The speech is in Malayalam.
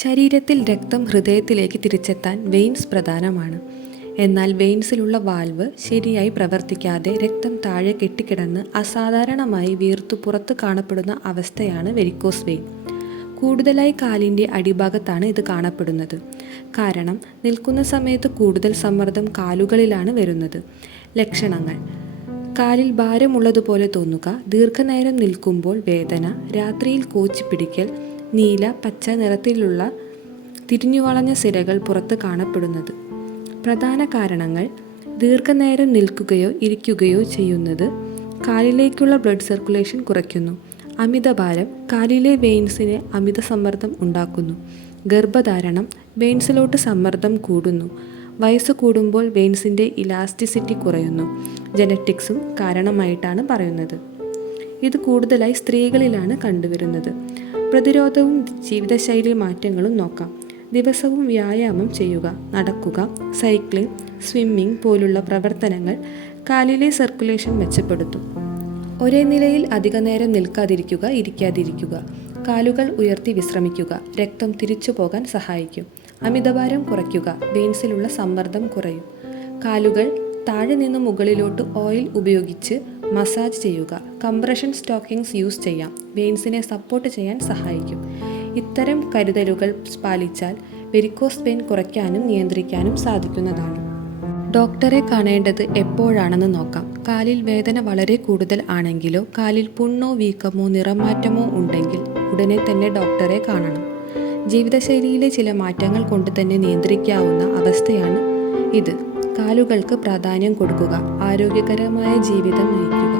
ശരീരത്തിൽ രക്തം ഹൃദയത്തിലേക്ക് തിരിച്ചെത്താൻ വെയിൻസ് പ്രധാനമാണ്. എന്നാൽ വെയിൻസിലുള്ള വാൽവ് ശരിയായി പ്രവർത്തിക്കാതെ രക്തം താഴെ കെട്ടിക്കിടന്ന് അസാധാരണമായി വീർത്തു പുറത്ത് കാണപ്പെടുന്ന അവസ്ഥയാണ് വെരിക്കോസ് വെയിൻ. കൂടുതലായി കാലിൻ്റെ അടിഭാഗത്താണ് ഇത് കാണപ്പെടുന്നത്. കാരണം നിൽക്കുന്ന സമയത്ത് കൂടുതൽ സമ്മർദ്ദം കാലുകളിലാണ് വരുന്നത്. ലക്ഷണങ്ങൾ: കാലിൽ ഭാരമുള്ളതുപോലെ തോന്നുക, ദീർഘനേരം നിൽക്കുമ്പോൾ വേദന, രാത്രിയിൽ കോച്ചിപ്പിടിക്കൽ, നീല പച്ച നിറത്തിലുള്ള തിരിഞ്ഞുവളഞ്ഞ സിരകൾ പുറത്ത് കാണപ്പെടുന്നത്. പ്രധാന കാരണങ്ങൾ: ദീർഘനേരം നിൽക്കുകയോ ഇരിക്കുകയോ ചെയ്യുന്നത് കാലിലേക്കുള്ള ബ്ലഡ് സർക്കുലേഷൻ കുറയ്ക്കുന്നു. അമിതഭാരം കാലിലെ വെയിൻസിന് അമിത സമ്മർദ്ദം ഉണ്ടാക്കുന്നു. ഗർഭധാരണം വെയിൻസിലോട്ട് സമ്മർദ്ദം കൂടുന്നു. വയസ്സ് കൂടുമ്പോൾ വെയിൻസിൻ്റെ ഇലാസ്റ്റിസിറ്റി കുറയുന്നു. ജനറ്റിക്സും കാരണമായിട്ടാണ് പറയുന്നത്. ഇത് കൂടുതലായി സ്ത്രീകളിലാണ് കണ്ടുവരുന്നത്. പ്രതിരോധവും ജീവിതശൈലി മാറ്റങ്ങളും നോക്കാം. ദിവസവും വ്യായാമം ചെയ്യുക. നടക്കുക, സൈക്ലിംഗ്, സ്വിമ്മിംഗ് പോലുള്ള പ്രവർത്തനങ്ങൾ കാലിലെ സർക്കുലേഷൻ മെച്ചപ്പെടുത്തും. ഒരേ നിലയിൽ അധികനേരം നിൽക്കാതിരിക്കുക, ഇരിക്കാതിരിക്കുക. കാലുകൾ ഉയർത്തി വിശ്രമിക്കുക. രക്തം തിരിച്ചു പോകാൻ സഹായിക്കും. അമിതഭാരം കുറയ്ക്കുക. വെയിൻസിലുള്ള സമ്മർദ്ദം കുറയും. കാലുകൾ താഴെ നിന്ന് മുകളിലോട്ട് ഓയിൽ ഉപയോഗിച്ച് മസാജ് ചെയ്യുക. കംപ്രഷൻ സ്റ്റോക്കിങ്സ് യൂസ് ചെയ്യാം. വെയിൻസിനെ സപ്പോർട്ട് ചെയ്യാൻ സഹായിക്കും. ഇത്തരം കരുതലുകൾ പാലിച്ചാൽ വെരിക്കോസ് വെയിൻ കുറയ്ക്കാനും നിയന്ത്രിക്കാനും സാധിക്കുന്നതാണ്. ഡോക്ടറെ കാണേണ്ടത് എപ്പോഴാണെന്ന് നോക്കാം. കാലിൽ വേദന വളരെ കൂടുതൽ ആണെങ്കിലോ കാലിൽ പുണ്ണോ വീക്കമോ നിറമാറ്റമോ ഉണ്ടെങ്കിൽ ഉടനെ തന്നെ ഡോക്ടറെ കാണണം. ജീവിതശൈലിയിലെ ചില മാറ്റങ്ങൾ കൊണ്ട് തന്നെ നിയന്ത്രിക്കാവുന്ന അവസ്ഥയാണ് ഇത്. കാലുകൾക്ക് പ്രാധാന്യം കൊടുക്കുക. ആരോഗ്യകരമായ ജീവിതം നയിക്കുക.